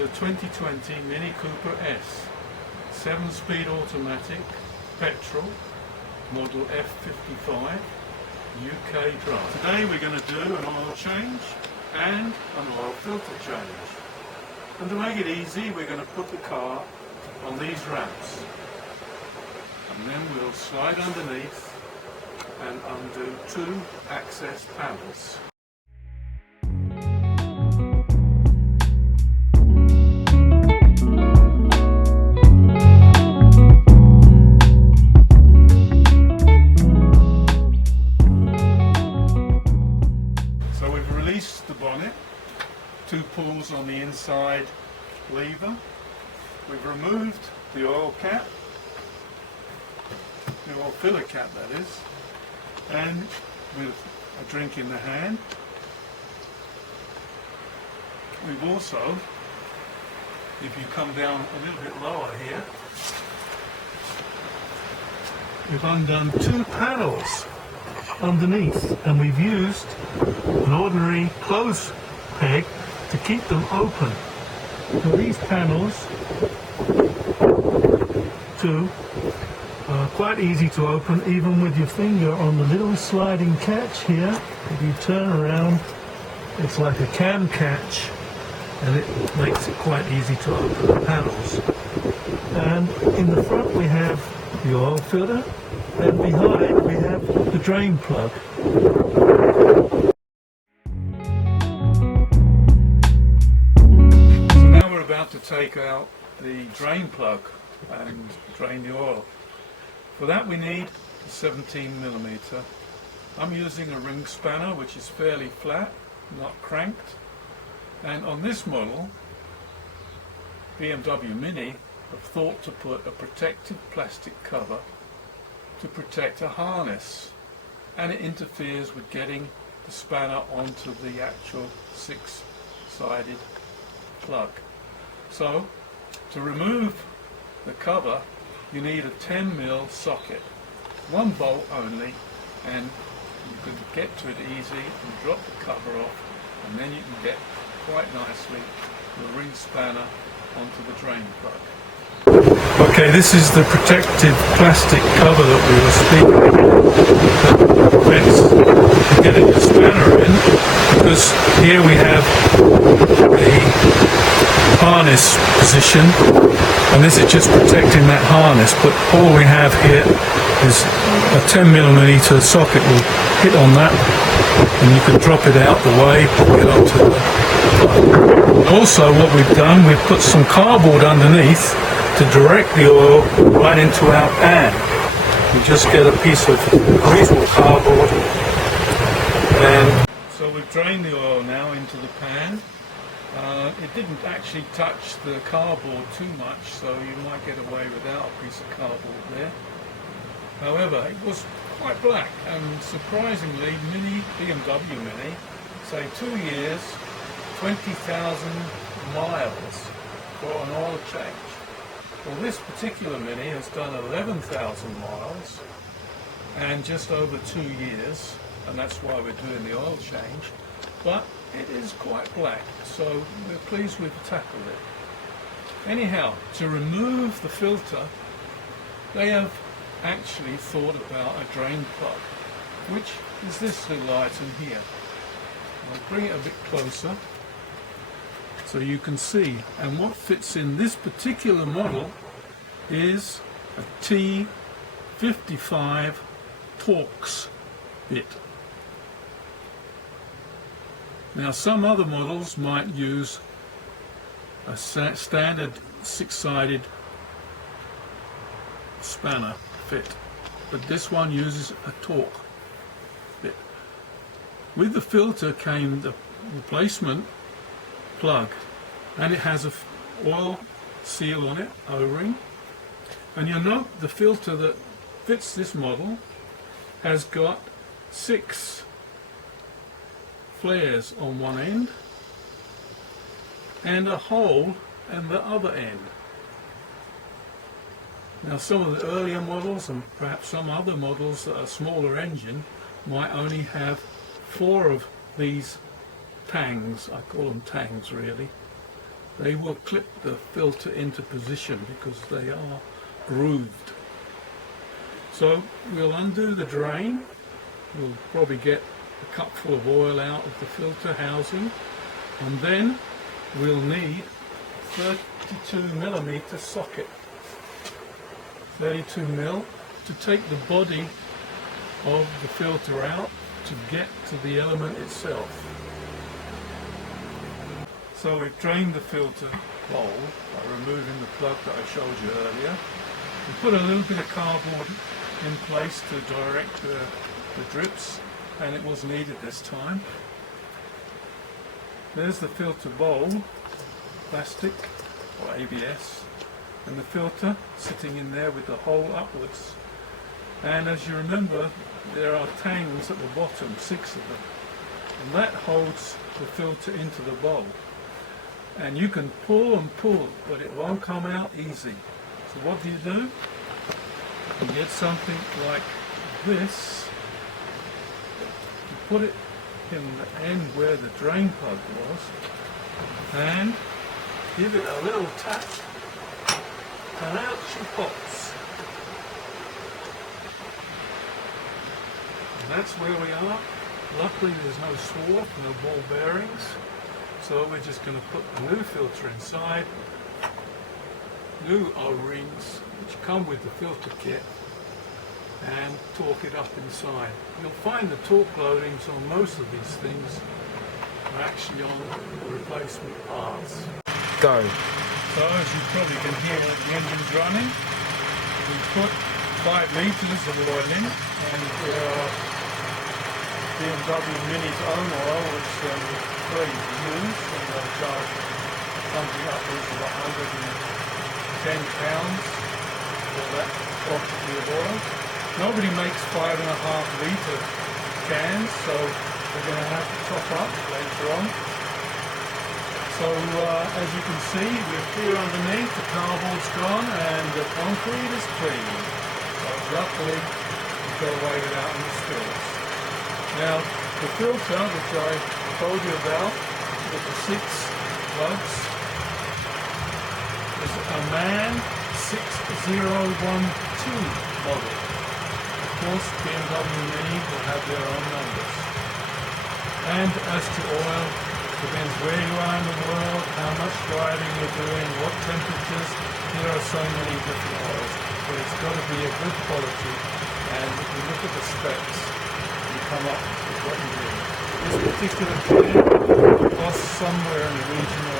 is a 2020 Mini Cooper S, 7-speed automatic, petrol, model F55, UK drive. Today we're going to do an oil change and an oil filter change. And to make it easy, we're going to put the car on these ramps. And then we'll slide underneath and undo 2 access panels. So we've released the bonnet, 2 pulls on the inside lever. We've removed the oil cap, the oil filler cap that is, and with a drink in the hand. We've also, if you come down a little bit lower here, we've undone 2 panels underneath, and we've used an ordinary clothes peg to keep them open. So these panels, too, are quite easy to open even with your finger on the little sliding catch here. If you turn around, it's like a cam catch, and it makes it quite easy to open the panels. And in the front we have the oil filter, and behind we have the drain plug. So now we're about to take out the drain plug and drain the oil. For that we need a 17mm. I'm using a ring spanner which is fairly flat, not cranked. And on this model, BMW Mini have thought to put a protective plastic cover to protect a harness, and it interferes with getting the spanner onto the actual 6-sided plug. So to remove the cover you need a 10mm socket, 1 bolt only, and you can get to it easy and drop the cover off, and then you can get quite nicely the ring spanner onto the drain plug. Okay, this is the protective plastic cover that we were speaking about, that prevents getting the spanner in, because here we have the harness position, and this is just protecting that harness, but all we have here is a 10mm socket will hit on that, and you can drop it out the way and get onto the plug. Also what we've done, we've put some cardboard underneath to direct the oil right into our pan. You just get a piece of greaseable cardboard, and so we've drained the oil now into the pan. It didn't actually touch the cardboard too much, so you might get away without a piece of cardboard there. However, it was quite black, and surprisingly, BMW Mini, say 2 years, 20,000 miles for an oil change. Well, this particular Mini has done 11,000 miles and just over 2 years, and that's why we're doing the oil change. But it is quite black, so we're pleased we've tackled it. Anyhow, to remove the filter, they have actually thought about a drain plug, which is this little item here. I'll bring it a bit closer so you can see. And what fits in this particular model is a T55 Torx bit. Now some other models might use a standard 6-sided spanner fit, but this one uses a Torx bit. With the filter came the replacement plug, and it has a oil seal on it, O-ring, and you'll note the filter that fits this model has got 6 flares on one end and a hole in the other end. Now some of the earlier models, and perhaps some other models that are smaller engine, might only have 4 of these tangs. I call them tangs really. they will clip the filter into position because they are grooved. So we'll undo the drain. We'll probably get a cupful of oil out of the filter housing, and then we'll need 32mm socket, 32mm, to take the body of the filter out to get to the element itself. So we've drained the filter bowl by removing the plug that I showed you earlier. We put a little bit of cardboard in place to direct the drips, and it was needed this time. There's the filter bowl, plastic or ABS, and the filter sitting in there with the hole upwards. And as you remember, there are tangs at the bottom, 6 of them, and that holds the filter into the bowl. And you can pull and pull, but it won't come out easy. So what do? You get something like this. You put it in the end where the drain plug was, and give it a little tap, and out she pops. And that's where we are. Luckily there's no swarf, no ball bearings, so we're just going to put the new filter inside, new O-rings which come with the filter kit, and torque it up inside. You'll find the torque loadings on most of these things are actually on the replacement parts. Go. So as you probably can hear, the engine's running. We put 5 litres of oil in, and there are BMW Mini's own oil, which free to use, and they'll charge something upwards of £110 for that quantity of oil. Nobody makes 5.5 litre cans, so we're going to have to top up later on. So as you can see, we're clear underneath, the cardboard's gone, and the concrete is clean. So luckily, we've got away without any spills. Now, the filter, which I told you about, with the 6 plugs, is a MAN 6012 model. Of course, BMW Mini will have their own numbers. And as to oil, depends where you are in the world, how much driving you're doing, what temperatures. There are so many different oils, but it's got to be a good quality. And if you look at the specs, you come up with what you need. This particular can costs somewhere in the region of